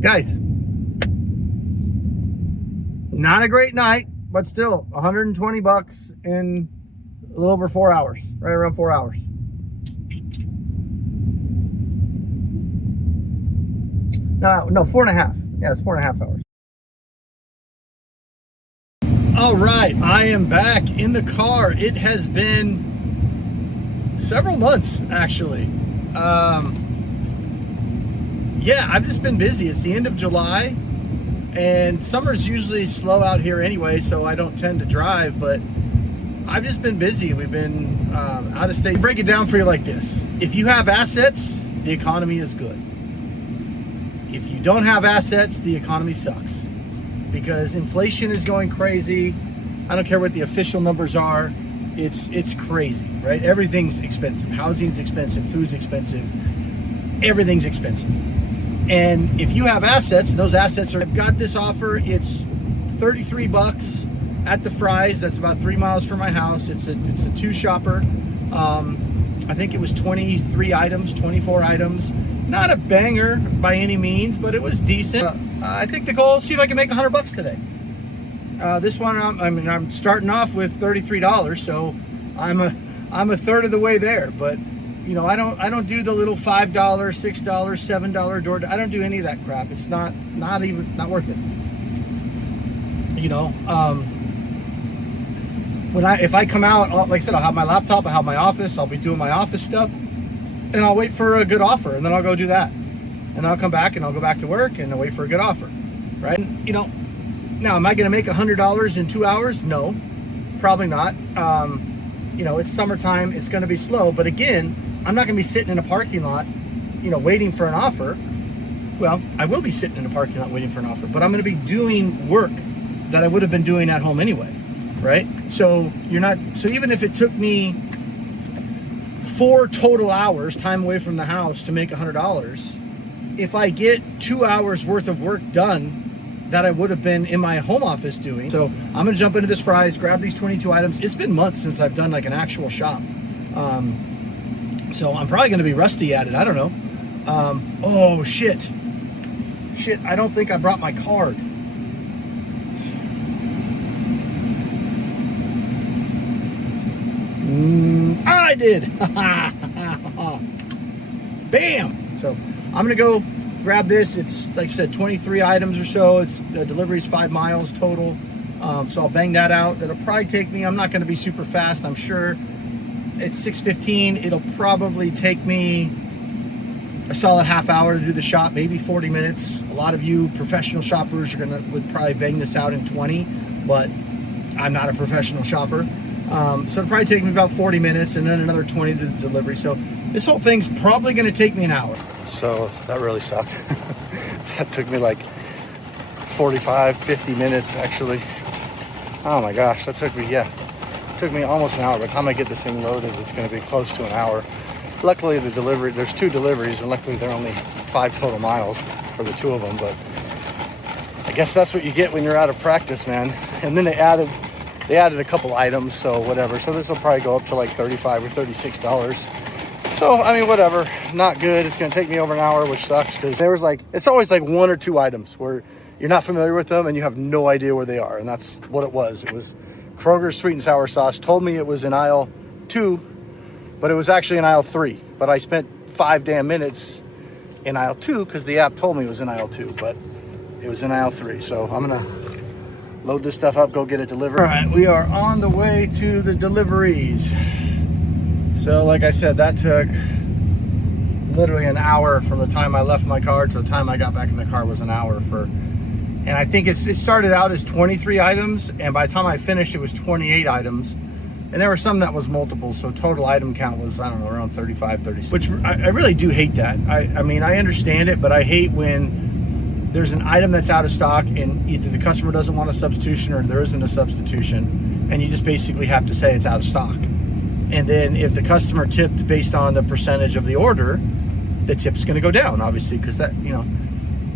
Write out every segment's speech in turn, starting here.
Guys, not a great night, but still 120 bucks in a little over 4 hours, right around 4 hours. No, 4.5. Yeah, it's 4.5 hours. All right, I am back in the car. It has been several months, actually. Yeah, I've just been busy. It's the end of July, and summer's usually slow out here anyway, so I don't tend to drive, but I've just been busy. We've been out of state. Break it down for you like this. If you have assets, the economy is good. If you don't have assets, the economy sucks, because inflation is going crazy. I don't care what the official numbers are. It's crazy, right? Everything's expensive. Housing's expensive, food's expensive, everything's expensive. And if you have assets, those assets are, I've got this offer. It's 33 bucks at the Fry's. That's about 3 miles from my house. It's a two shopper. I think it was 23 items, 24 items. Not a banger by any means, but it was decent. I think the goal is see if I can make 100 bucks today. This one, I'm starting off with $33, so I'm a third of the way there. But you know, I don't do the little $5, $6, $7 DoorDash. I don't do any of that crap. It's not worth it. You know, if I come out, like I said, I'll have my laptop, I'll have my office, I'll be doing my office stuff, and I'll wait for a good offer, and then I'll go do that, and I'll come back and I'll go back to work and I'll wait for a good offer, right? And, you know, now am I going to make $100 in 2 hours? No, probably not. You know, it's summertime, it's going to be slow, but again, I'm not going to be sitting in a parking lot, you know, waiting for an offer. Well, I will be sitting in a parking lot waiting for an offer, but I'm going to be doing work that I would have been doing at home anyway, right? So even if it took me 4 total hours time away from the house to make $100, if I get 2 hours worth of work done that I would have been in my home office doing. So I'm gonna jump into this Fry's, grab these 22 items. It's been months since I've done like an actual shop. So I'm probably gonna be rusty at it, I don't know. Oh shit, I don't think I brought my card. I did. Bam. So I'm gonna go grab this. It's like I said, 23 items or so. It's the delivery's 5 miles total. So I'll bang that out. It'll probably take me, I'm not gonna be super fast, I'm sure. It's 6:15. It'll probably take me a solid half hour to do the shop, maybe 40 minutes. A lot of you professional shoppers would probably bang this out in 20, but I'm not a professional shopper. So it'll probably take me about 40 minutes and then another 20 to the delivery. So this whole thing's probably gonna take me an hour. So that really sucked. That took me like 45, 50 minutes actually. Oh my gosh, that took me almost an hour. By the time I get this thing loaded, it's gonna be close to an hour. Luckily there's 2 deliveries, and luckily they're only 5 total miles for the 2 of them, but I guess that's what you get when you're out of practice, man. And then they added a couple items, so whatever. So this will probably go up to like $35 or $36. So, I mean, whatever, not good. It's gonna take me over an hour, which sucks, because it's always like 1 or 2 items where you're not familiar with them and you have no idea where they are. And that's what it was. It was Kroger's sweet and sour sauce. Told me it was in aisle 2, but it was actually in aisle 3. But I spent 5 damn minutes in aisle 2 because the app told me it was in aisle 2, but it was in aisle 3. So I'm gonna load this stuff up, go get it delivered. All right, we are on the way to the deliveries. So like I said, that took literally an hour from the time I left my car to the time I got back in the car was an hour and I think it started out as 23 items, and by the time I finished, it was 28 items. And there were some that was multiple, so total item count was, I don't know, around 35, 36, which I really do hate that. I mean, I understand it, but I hate when there's an item that's out of stock and either the customer doesn't want a substitution or there isn't a substitution, and you just basically have to say it's out of stock. And then if the customer tipped based on the percentage of the order, the tip's gonna go down, obviously, because that, you know,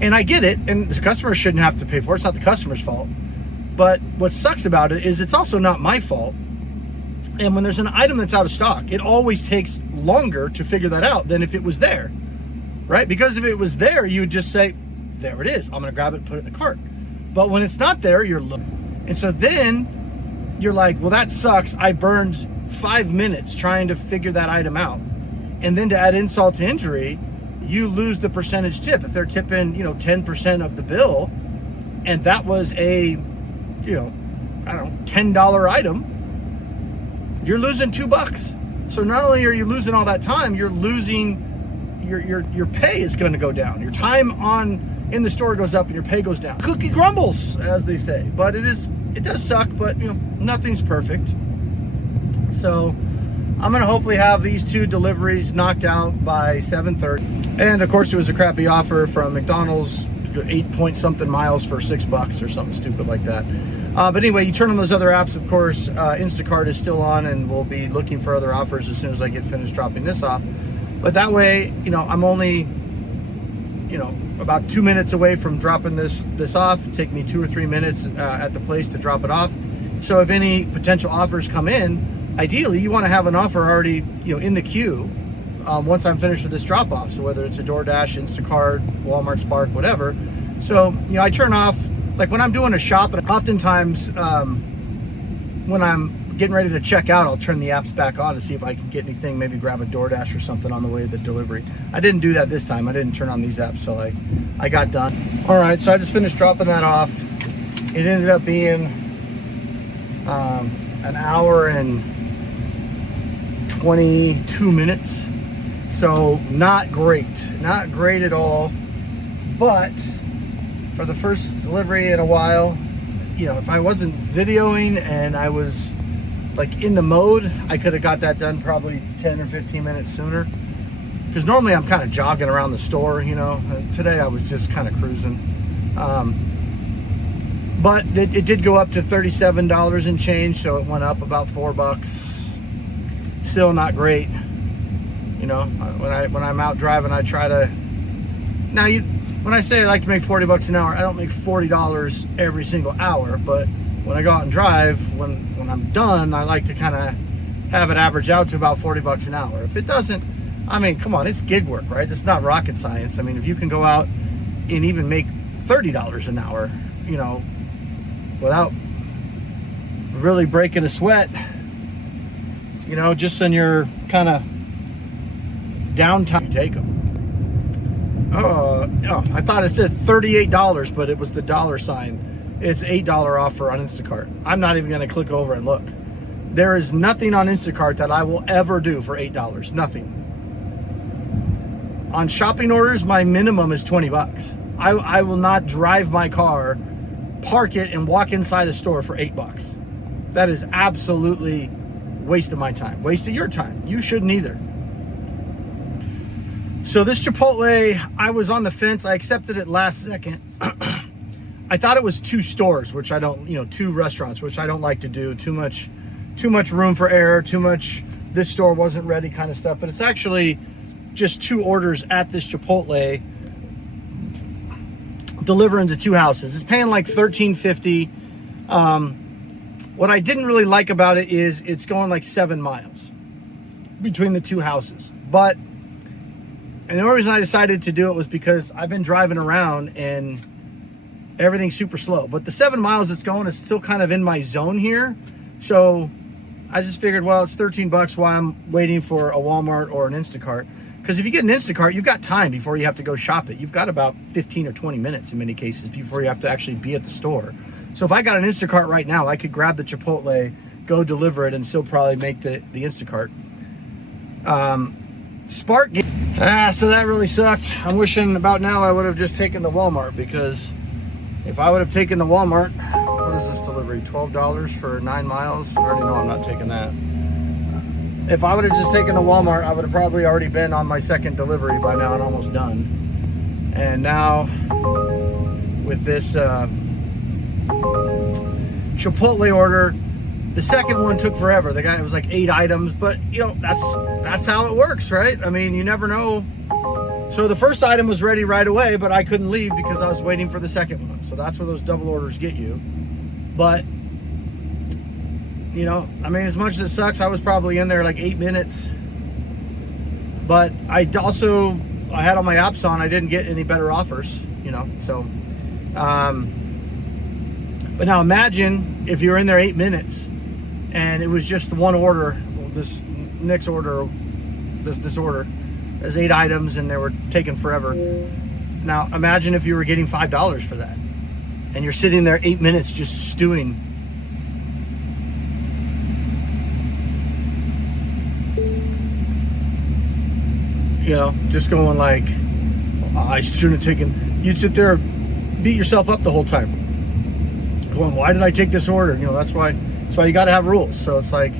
and I get it, and the customer shouldn't have to pay for it. It's not the customer's fault. But what sucks about it is it's also not my fault. And when there's an item that's out of stock, it always takes longer to figure that out than if it was there, right? Because if it was there, you would just say, there it is. I'm gonna grab it, put it in the cart. But when it's not there, you're looking. And so then you're like, well, that sucks. I burned 5 minutes trying to figure that item out. And then to add insult to injury, you lose the percentage tip. If they're tipping, 10% of the bill, and that was a, $10 item, you're losing $2. So not only are you losing all that time, you're losing your pay is going to go down. Your time in the store goes up and your pay goes down. Cookie crumbles, as they say. But it does suck, but nothing's perfect. So I'm going to hopefully have these 2 deliveries knocked out by 7:30. And of course, it was a crappy offer from McDonald's, 8-point-something miles for $6 or something stupid like that. But anyway, you turn on those other apps, of course. Instacart is still on, and we'll be looking for other offers as soon as I get finished dropping this off. But that way, I'm only, about 2 minutes away from dropping this off. It'll take me 2 or 3 minutes at the place to drop it off. So if any potential offers come in, ideally, you want to have an offer already, in the queue once I'm finished with this drop off. So whether it's a DoorDash, Instacart, Walmart, Spark, whatever. So, I turn off, like when I'm doing a shop, and oftentimes when I'm getting ready to check out, I'll turn the apps back on to see if I can get anything, maybe grab a DoorDash or something on the way to the delivery. I didn't do that this time. I didn't turn on these apps till I got done. All right, so I just finished dropping that off. It ended up being an hour and 22 minutes. So not great at all. But for the first delivery in a while, if I wasn't videoing and I was like in the mode, I could have got that done probably 10 or 15 minutes sooner. Because normally I'm kind of jogging around the store, Today I was just kind of cruising. But it did go up to $37 and change, so it went up about $4. Still not great. When I'm out driving, I try to. Now, when I say I like to make $40 an hour, I don't make $40 every single hour. But when I go out and drive, when I'm done, I like to kind of have it average out to about $40 an hour. If it doesn't, come on, it's gig work, right? It's not rocket science. If you can go out and even make $30 an hour, without really breaking a sweat, just in your kind of downtime, you take them. Oh, I thought it said $38, but it was the dollar sign. It's $8 offer on Instacart. I'm not even going to click over and look. There is nothing on Instacart that I will ever do for $8. Nothing. On shopping orders, my minimum is $20. I will not drive my car, park it, and walk inside a store for $8. That is absolutely waste of my time. Waste of your time. You shouldn't either. So this Chipotle, I was on the fence. I accepted it last second. I thought it was 2 stores, which I don't, 2 restaurants, which I don't like to do. Too much room for error, too much, this store wasn't ready kind of stuff. But it's actually just 2 orders at this Chipotle, delivering to 2 houses. It's paying like $13.50. What I didn't really like about it is it's going like 7 miles between the 2 houses. And the only reason I decided to do it was because I've been driving around and everything's super slow. But the 7 miles it's going is still kind of in my zone here. So I just figured, well, it's $13 while I'm waiting for a Walmart or an Instacart. Because if you get an Instacart, you've got time before you have to go shop it. You've got about 15 or 20 minutes in many cases before you have to actually be at the store. So if I got an Instacart right now, I could grab the Chipotle, go deliver it, and still probably make the Instacart. Spark. So that really sucked. I'm wishing about now I would have just taken the Walmart, because if I would have taken the Walmart, what is this delivery? $12 for 9 miles? I already know I'm not taking that. If I would have just taken the Walmart, I would have probably already been on my second delivery by now and almost done. And now with this Chipotle order, the second one took forever. The guy, it was like 8 items, but that's how it works, right? You never know. So the first item was ready right away, but I couldn't leave because I was waiting for the second one. So that's where those double orders get you. But as much as it sucks, I was probably in there like 8 minutes. But I had all my apps on. I didn't get any better offers. you know. So, but now imagine if you're in there 8 minutes and it was just one order, this next order, this order, there's 8 items and they were taking forever. Now imagine if you were getting $5 for that and you're sitting there 8 minutes just stewing. You know, just going like, oh, I shouldn't have taken, you'd sit there, beat yourself up the whole time. Going, why did I take this order? You know, that's why you got to have rules. So it's like,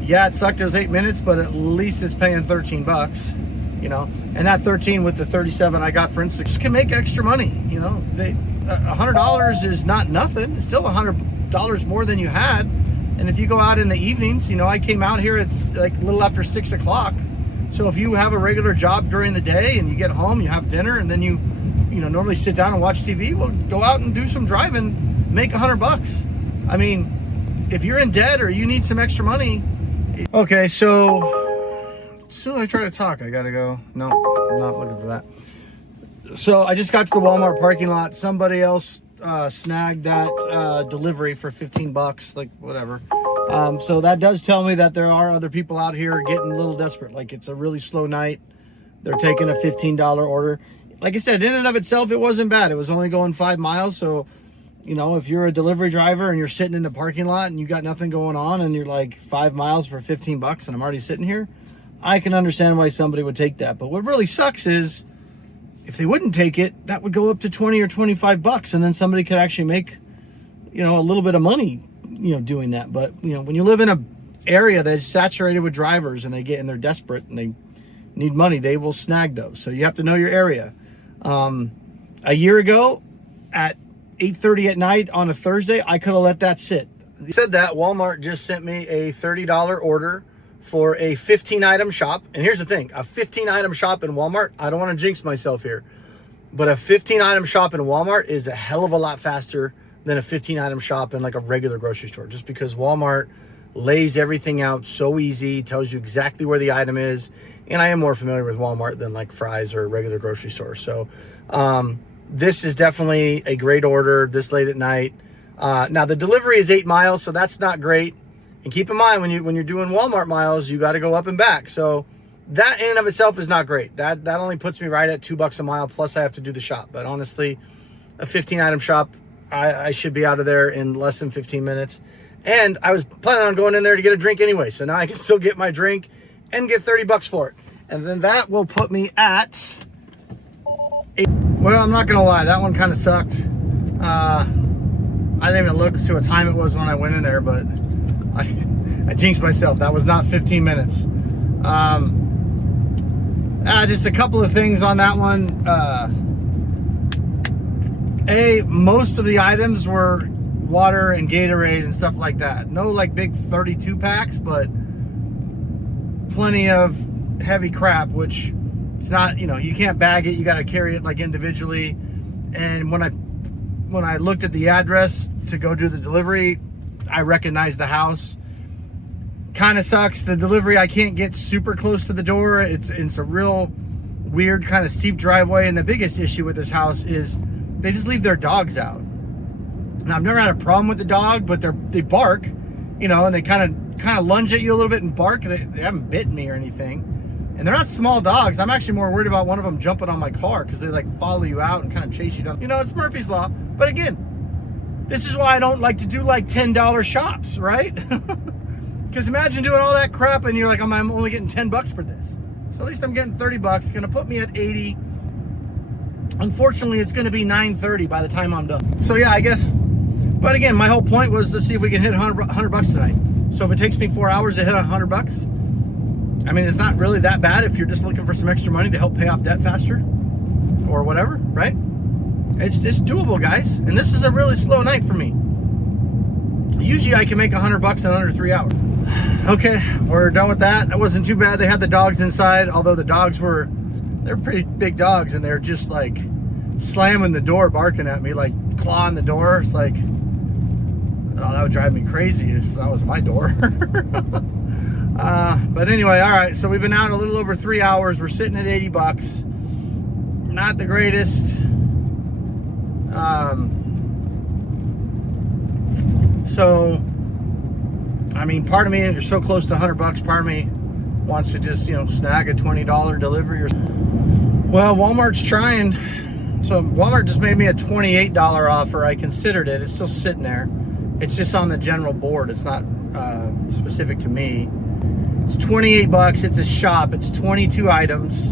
yeah, it sucked. It was 8 minutes, but at least it's paying $13, you know, and that 13 with the 37 I got for instance can make extra money. You know, $100 is not nothing. It's still $100 more than you had. And if you go out in the evenings, you know, I came out here, it's like a little after 6 o'clock. So if you have a regular job during the day and you get home, you have dinner, and then you know, normally sit down and watch TV, well, go out and do some driving, make $100. I mean, if you're in debt or you need some extra money. Okay, so as soon as I try to talk, I gotta go. No, I'm not looking for that. So I just got to the Walmart parking lot. Somebody else snagged that delivery for $15, like whatever. So that does tell me that there are other people out here getting a little desperate. Like it's a really slow night. They're taking a $15 order. Like I said, in and of itself, it wasn't bad. It was only going 5 miles. So, you know, if you're a delivery driver and you're sitting in the parking lot and you got nothing going on and you're like 5 miles for $15 and I'm already sitting here, I can understand why somebody would take that. But what really sucks is if they wouldn't take it, that would go up to 20 or $25 and then somebody could actually make, you know, a little bit of money, you know, doing that. But, you know, when you live in a area that's saturated with drivers and they're desperate and they need money, they will snag those. So you have to know your area. A year ago at 8:30 at night on a Thursday, I could have let that sit. Said that Walmart just sent me a $30 order for a 15 item shop. And here's the thing, a 15 item shop in Walmart, I don't want to jinx myself here, but a 15 item shop in Walmart is a hell of a lot faster than a 15 item shop in like a regular grocery store, just because Walmart lays everything out so easy, tells you exactly where the item is. And I am more familiar with Walmart than like Fry's or a regular grocery store. So this is definitely a great order this late at night. Now the delivery is 8 miles, so that's not great. And keep in mind, when you're doing Walmart miles, you got to go up and back. So that in and of itself is not great. That only puts me right at $2 a mile, plus I have to do the shop. But honestly, a 15 item shop, I should be out of there in less than 15 minutes. And I was planning on going in there to get a drink anyway. So now I can still get my drink and get $30 for it. And then that will put me at 8. Well, I'm not going to lie. That one kind of sucked. I didn't even look to see what time it was when I went in there, but I jinxed myself. That was not 15 minutes. Just a couple of things on that one. Most of the items were water and Gatorade and stuff like that. No like big 32 packs, but plenty of heavy crap, which it's not, you know, you can't bag it. You got to carry it like individually. And when I looked at the address to go do the delivery, I recognized the house. Kind of sucks. The delivery, I can't get super close to the door. It's a real weird kind of steep driveway. And the biggest issue with this house is they just leave their dogs out. Now, I've never had a problem with the dog, but they bark, you know, and they kind of lunge at you a little bit and bark. They haven't bitten me or anything. And they're not small dogs. I'm actually more worried about one of them jumping on my car because they like follow you out and kind of chase you down. You know, it's Murphy's Law. But again, this is why I don't like to do like $10 shops, right? Because imagine doing all that crap and you're like, I'm only getting $10 for this. So at least I'm getting $30. It's going to put me at 80. Unfortunately, it's going to be 9:30 by the time I'm done. So yeah, I guess. But again, my whole point was to see if we can hit $100 tonight. So if it takes me 4 hours to hit $100, I mean, it's not really that bad if you're just looking for some extra money to help pay off debt faster or whatever, right? It's doable, guys. And this is a really slow night for me. Usually I can make $100 in under 3 hours. Okay, we're done with that. That wasn't too bad. They had the dogs inside, although the dogs they're pretty big dogs and they're just like slamming the door, barking at me, like clawing the door. It's like, oh, that would drive me crazy if that was my door. But anyway, all right, so we've been out a little over 3 hours. We're sitting at $80. Not the greatest. So, I mean, part of me, you're so close to $100, part of me wants to just, snag a $20 delivery. Well, Walmart's trying. So Walmart just made me a $28 offer. I considered it. It's still sitting there. It's just on the general board. It's not specific to me. It's $28. It's a shop. It's 22 items.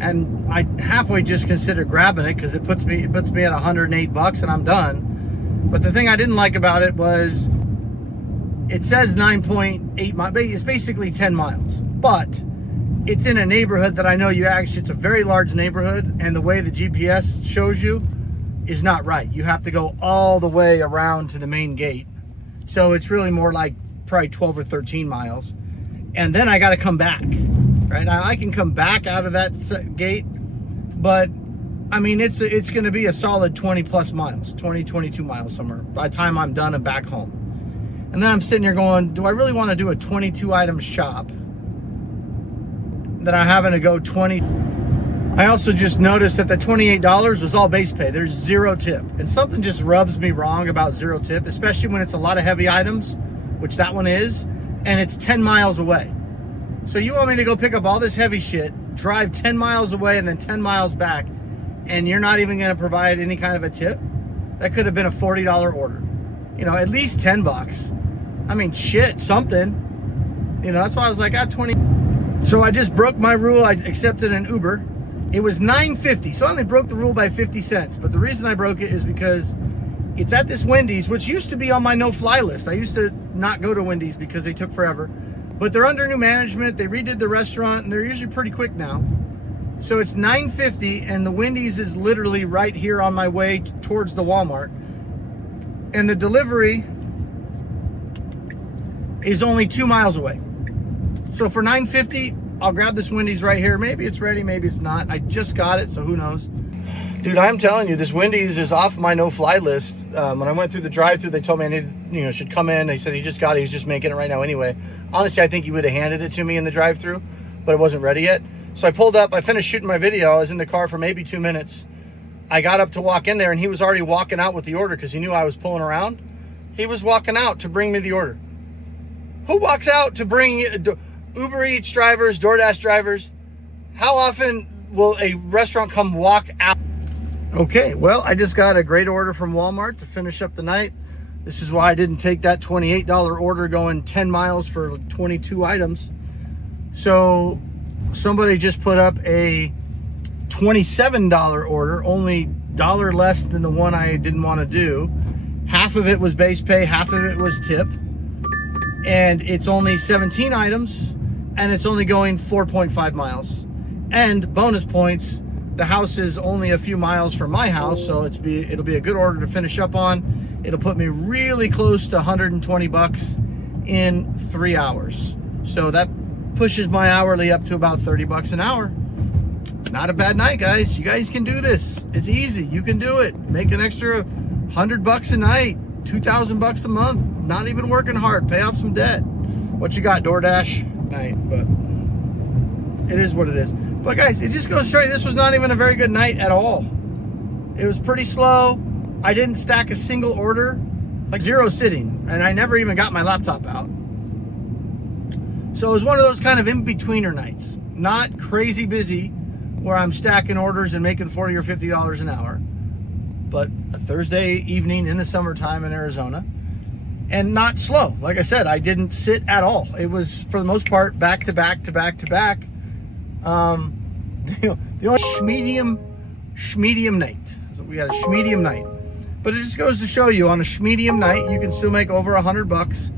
And I halfway just considered grabbing it because it puts me at $108 and I'm done. But the thing I didn't like about it was it says 9.8 miles. It's basically 10 miles. But it's in a neighborhood that I know it's a very large neighborhood, and the way the GPS shows you is not right. You have to go all the way around to the main gate. So it's really more like probably 12 or 13 miles. And then I got to come back, right? Now I can come back out of that gate, but I mean, it's going to be a solid 20 plus miles, 20, 22 miles somewhere by the time I'm done and back home. And then I'm sitting here going, do I really want to do a 22 item shop that I'm having to go 20? I also just noticed that the $28 was all base pay. There's zero tip. And something just rubs me wrong about zero tip, especially when it's a lot of heavy items, which that one is, and it's 10 miles away. So you want me to go pick up all this heavy shit, drive 10 miles away and then 10 miles back, and you're not even going to provide any kind of a tip? That could have been a $40 order. At least $10. I mean, shit, something. That's why I was like, 20. So I just broke my rule. I accepted an Uber. It was $9.50, so I only broke the rule by 50 cents. But the reason I broke it is because it's at this Wendy's, which used to be on my no-fly list. I used to not go to Wendy's because they took forever. But they're under new management. They redid the restaurant, and they're usually pretty quick now. So it's $9.50, and the Wendy's is literally right here on my way towards the Walmart. And the delivery is only 2 miles away. So for $9.50, I'll grab this Wendy's right here. Maybe it's ready, maybe it's not. I just got it, so who knows? Dude, I'm telling you, this Wendy's is off my no-fly list. When I went through the drive-thru, they told me I should come in. They said he just got it. He's just making it right now anyway. Honestly, I think he would have handed it to me in the drive-thru, but it wasn't ready yet. So I pulled up. I finished shooting my video. I was in the car for maybe 2 minutes. I got up to walk in there, and he was already walking out with the order because he knew I was pulling around. He was walking out to bring me the order. Who walks out to bring Uber Eats drivers, DoorDash drivers? How often will a restaurant come walk out? Okay, well, I just got a great order from Walmart to finish up the night. This is why I didn't take that $28 order going 10 miles for 22 items. So somebody just put up a $27 order, only $1 less than the one I didn't want to do. Half of it was base pay, half of it was tip. And it's only 17 items, and it's only going 4.5 miles. And bonus points, the house is only a few miles from my house, so it'll be a good order to finish up on. It'll put me really close to $120 in 3 hours. So that pushes my hourly up to about $30 an hour. Not a bad night, guys. You guys can do this. It's easy. You can do it. Make an extra $100 a night, $2,000 a month. Not even working hard. Pay off some debt. What you got, DoorDash? Night, but it is what it is. But guys, it just goes to show you this was not even a very good night at all. It was pretty slow. I didn't stack a single order, like zero sitting, and I never even got my laptop out. So it was one of those kind of in-betweener nights. Not crazy busy where I'm stacking orders and making $40 or $50 an hour, but a Thursday evening in the summertime in Arizona. And not slow. Like I said, I didn't sit at all. It was, for the most part, back to back to back to back. The only schmedium night. So we had a schmedium night. But it just goes to show you, on a schmedium night, you can still make over $100,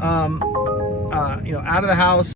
out of the house.